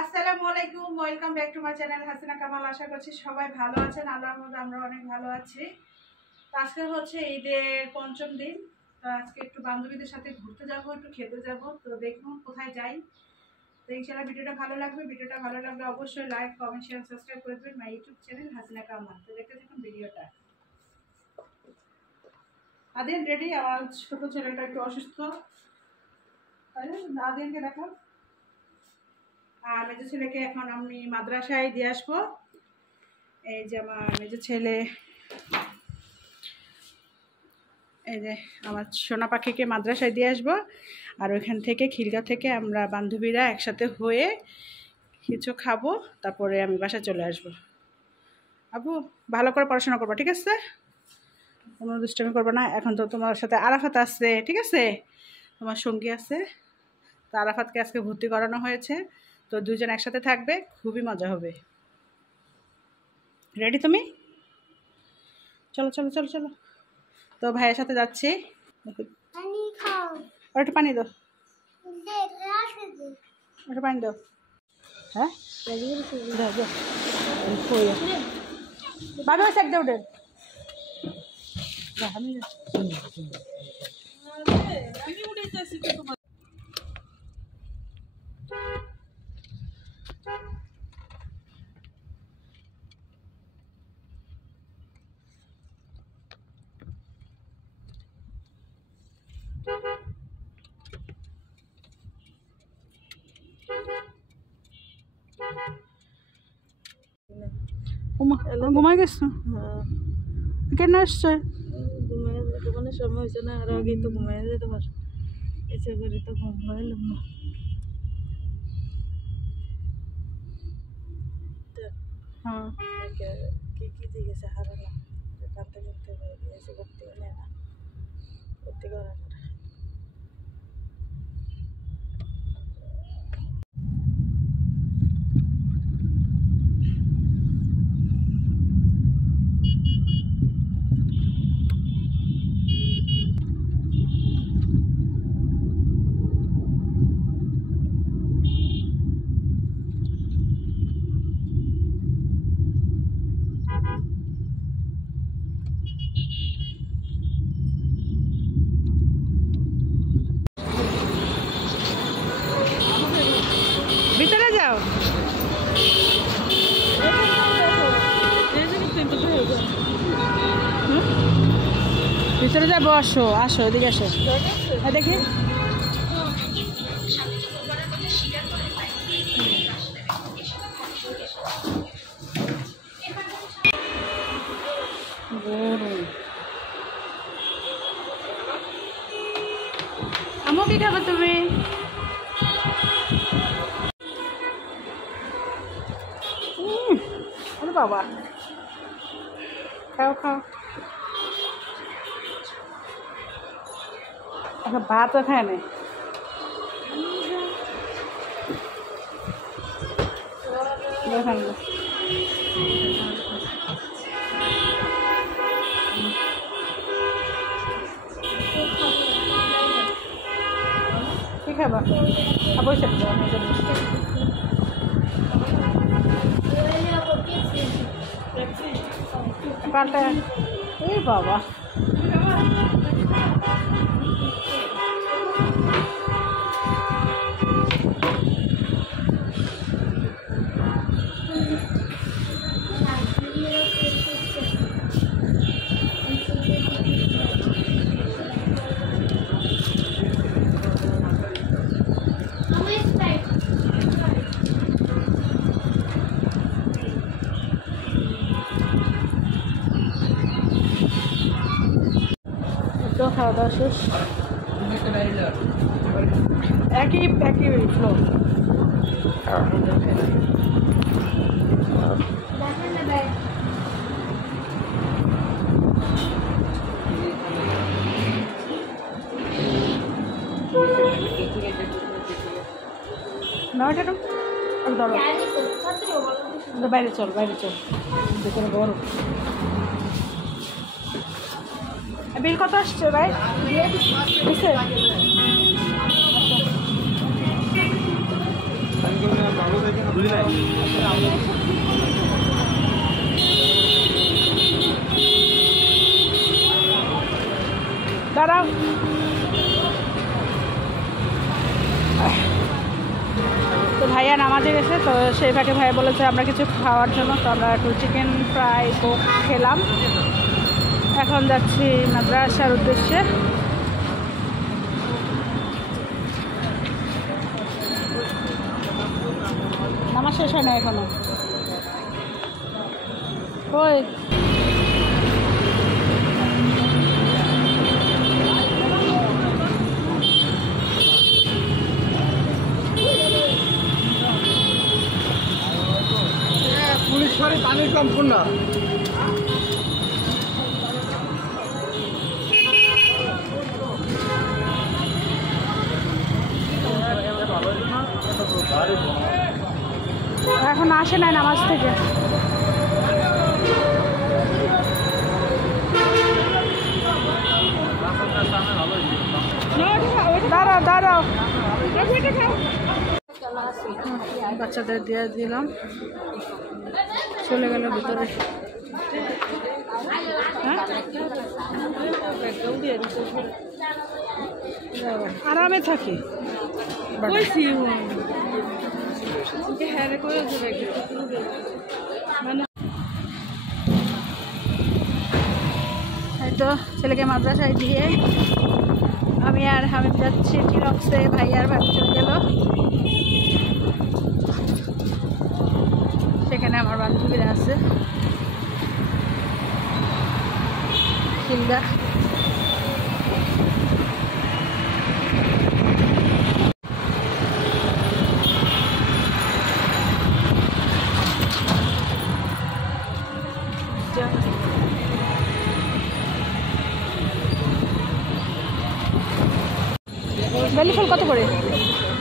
আসসালামু আলাইকুম, welcome back to my channel Hasina Kamal. আশা করছি সবাই ভালো আছেন। আল্লাহর মধ্যে আমরা অনেক ভালো আছি। তো আজকে হচ্ছে ঈদের পঞ্চম দিন। তো আজকে একটু বান্ধবীদের সাথে ঘুরতে যাব, একটু খেতে যাব। তো দেখুন কোথায় যাই। তো ইনশাআল্লাহ ভিডিওটা ভালো লাগবে। ভিডিওটা ভালো লাগলে অবশ্যই লাইক, কমেন্ট, শেয়ার, সাবস্ক্রাইব করে দেবেন my YouTube channel Hasina Kamal. তো দেখতে দেখুন ভিডিওটা। আদিন রেডি? আমার ছোট ছেলেটা একটু অসুস্থ। আদিনকে দেখো। আর মেজো ছেলেকে এখন আমি মাদ্রাসায় দিয়ে আসবো। এই যে আমার মেজো ছেলে, এই যে আমার সোনা পাখিকে মাদ্রাসায় দিয়ে আসবো। আর ওইখান থেকে খিলগাঁও থেকে আমরা বান্ধবীরা একসাথে হয়ে কিছু খাবো, তারপরে আমি বাসায় চলে আসবো। আবু ভালো করে পড়াশোনা করবো, ঠিক আছে? কোনো দুষ্টামি করবো না। এখন তো তোমার সাথে আরাফাত আছে, ঠিক আছে? তোমার সঙ্গী আছে। তো আরাফাতকে আজকে ভর্তি করানো হয়েছে। তো দুজন একসাথে থাকবে, খুবই মজা হবে। রেডি তুমি? চলো চলো চলো চলো। তো ভাইয়ের সাথে যাচ্ছি। আর একটু পানি দাও, একটু পানি দাও। হ্যাঁ ভাবি ওই একদম উঠে ঘুমাই গেছো? কেন আসছে? ঘুমানোর সময় হয়েছে না, আর আগে তো ঘুমাই যেতে পার, ইচ্ছে করে তো ঘুম হইলাম না। হ্যাঁ কি কি জিজ্ঞাসা হারালাম, কাঁদতে কাঁদতে এসে ভর্তি নেয় না, ভর্তি করার ভিতরে যাও। ভিতরে যাবো, আসো আসো, এদিকে আসো। দেখি আমু কি খাবো তুমি? আরে বাবা, খাও খাও। এখন ভাতও খায় না। দেখেন কি খাবা? বসে পাল্টা। এই বাবা, তো খাওয়া দাওয়া শেষ। একই একই ফ্লো। না এটা ধরো, বাইরে চল বাইরে চল, যেখানে গরম। বিল কত আসছে ভাই? বুঝছে? দাঁড়াও। তো ভাইয়া নামাজে গেছে, তো সেই ফাঁকে ভাইয়া বলেছে আমরা কিছু খাওয়ার জন্য, তো আমরা একটু চিকেন ফ্রাই খেলাম। এখন যাচ্ছি মাদ্রাসার উদ্দেশ্যে। নামাজ শেষ হয় না এখনো। ওই পুলিশ পানি কম না। এখন আসে নাই নামাজ থেকে। দাঁড়াও দাঁড়াও, বাচ্চাদের দিয়ে দিলাম, চলে গেল ভিতরে। আরামে থাকি। তো ছেলেকে মাদ্রাসায় দিয়ে আমি আর হামিদ যাচ্ছি টিরক্সে। ভাই আর ভাবি চলে গেল, সেখানে আমার বান্ধবীরা আছে। খিলগা বেলি ফুল কত করে?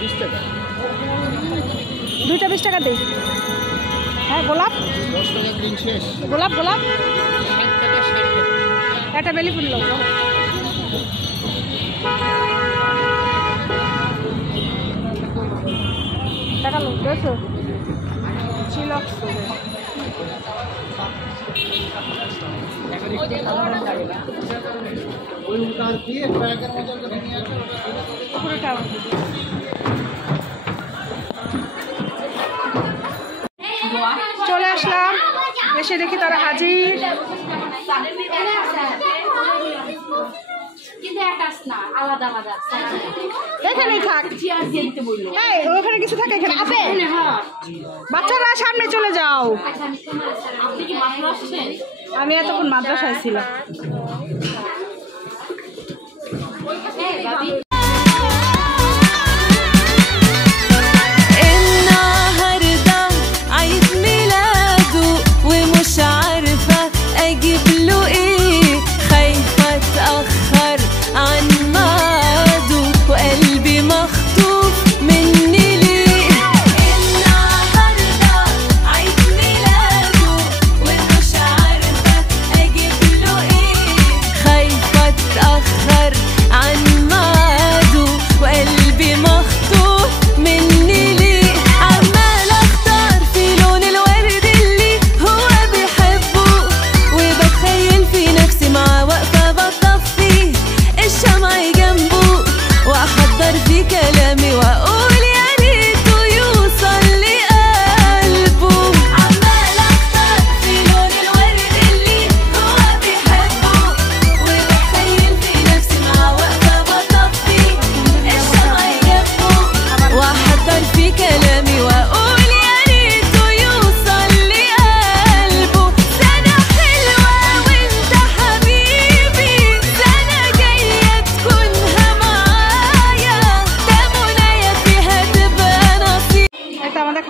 20 টাকা। দুইটা 20 টাকা দিই। হ্যাঁ গোলাপ 10 টাকা দিন শেষ। গোলাপ গোলাপ 60 টাকা 60 টাকা। একটা বেলি ফুল লোক টাকা লোক দেখো চিলক্স ওই উতার দিয়ে ব্যাগের মতো করে নিয়ে আসো। পুরোটা চলে আসলাম, এসে দেখি তারা হাজির। এখানেই থাক, ওখানে কিছু থাকে, এখানে আছে। বাচ্চারা সামনে চলে যাও। আমি এতক্ষণ মাদ্রাসায় ছিলাম।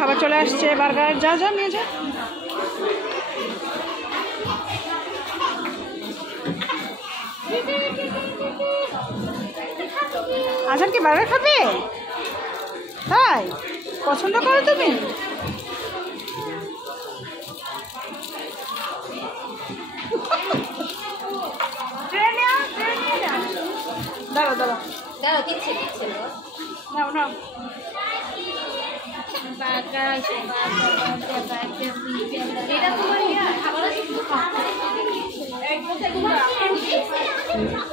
খাবার চলে আসছে, বার্গার যা যা নিয়ে যা। আজকে কি বার্গার খাবে? তাই পছন্দ করো তুমি? দাঁড়াও দাঁড়াও দাঁড়াও, দিচ্ছে দিচ্ছে, নাও নাও।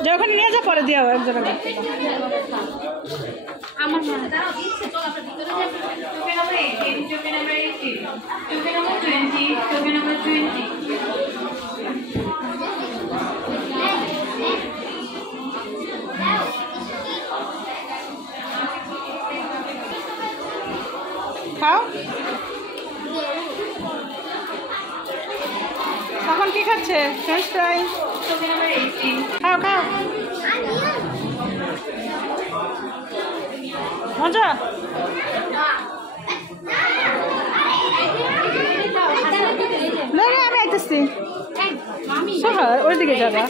যে ওখানে নিয়ে যা পরে দিয়ে একজনের আমার খাও তখন কি খাচ্ছে ফ্রেঞ্চ ফ্রাই খাও খাও মজা না না আমি আইতেছি সোহা ওই দিকে যাবা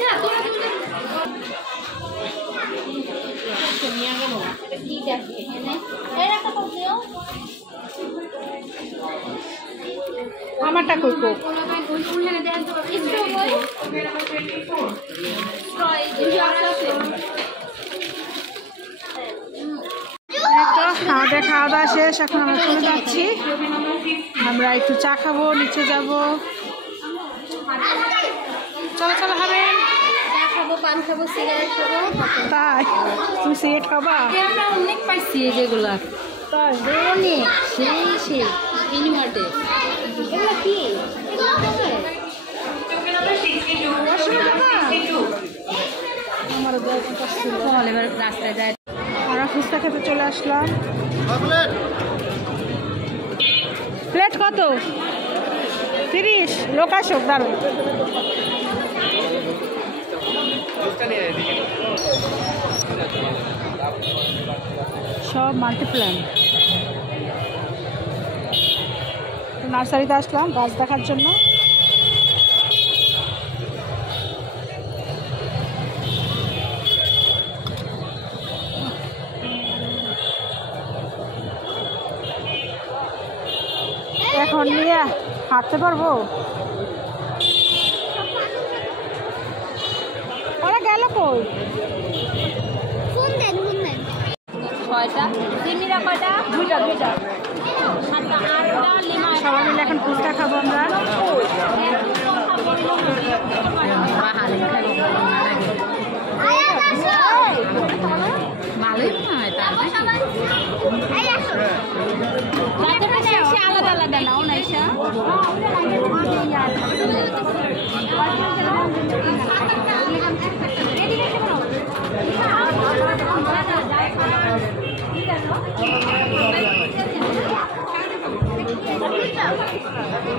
আমারটা কই কো আমাদের খাওয়া দাওয়া শেষ এখন আমরা চলে যাচ্ছি আমরা একটু চা খাবো নিচে যাব চলো চলো হবে খাবো পান খাবো সিগারেট খাবো তাই তুমি সিগারেট খাবা আমরা অনেক পাইছি যেগুলা তাই অনেক সেই ইনভার্টে এগুলো কি আমার চল এবার রাস্তায় যায় আমরা ফুচকা খেতে চলে আসলাম প্লেট কত 30 লোক আসুক দাঁড়ো সব মাল্টিপ্ল্যান নার্সারিতে আসলাম গাছ দেখার জন্য এখন নিয়ে হাঁটতে পারবো ওরা গেল কই কয়টা সিমিরা কয়টা দুইটা সাতটা আটটা লিমা সবাই মিলে এখন ফুচকা খাবো আমরা ভালোই নয় আলাদা আলাদা নাও নাইসা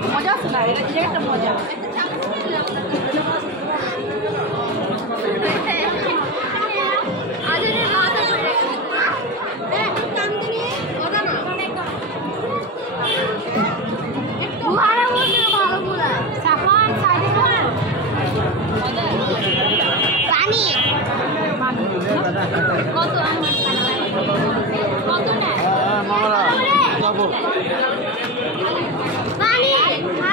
মজা আছে না এটা একটা মজা কত কত না যাবো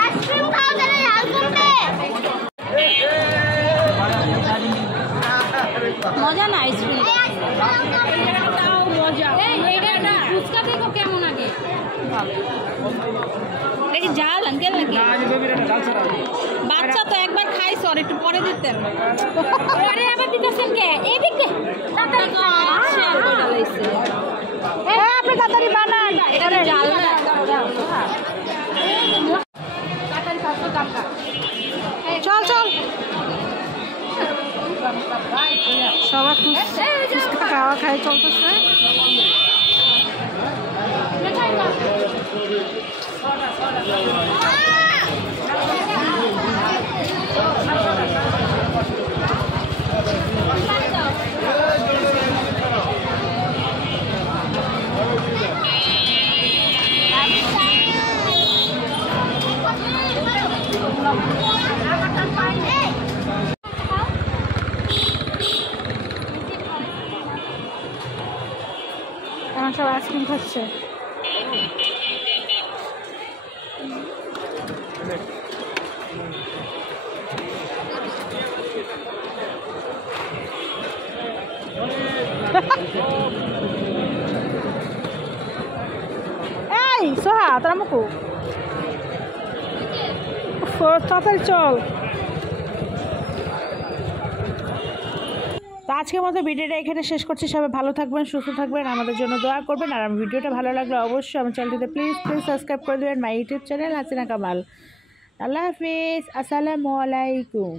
আইসক্রিম খাও তাহলে লাল করতে মজা না আইসক্রিম মজা এটা ফুচকা দেখো কেমন আগে দেখি জাল আঙ্কেল নাকি বাচ্চা তো একবার খাইছ আর একটু পরে দিতেন আরে আবার দিতেছেন কে এই দিকে তাড়াতাড়ি শেয়ার করে লাইছে আপনি তাড়াতাড়ি বানান এটা জাল না চল চল সবাই ফুচকা খাওয়া খাই চলতেছে এখন সব আইসক্রিম খাচ্ছে এই সোহা তোরা মুকু তাড়াতাড়ি চল। তো আজকের মতো ভিডিওটা এখানে শেষ করছি। সবাই ভালো থাকবেন, সুস্থ থাকবেন, আমাদের জন্য দোয়া করবেন। আর আমার ভিডিওটা ভালো লাগলে অবশ্যই আমার চ্যানেলটিতে প্লিজ সাবস্ক্রাইব করে দেবেন। My YouTube channel Hasina Kamal. আল্লাহ হাফিজ, আসসালামু আলাইকুম।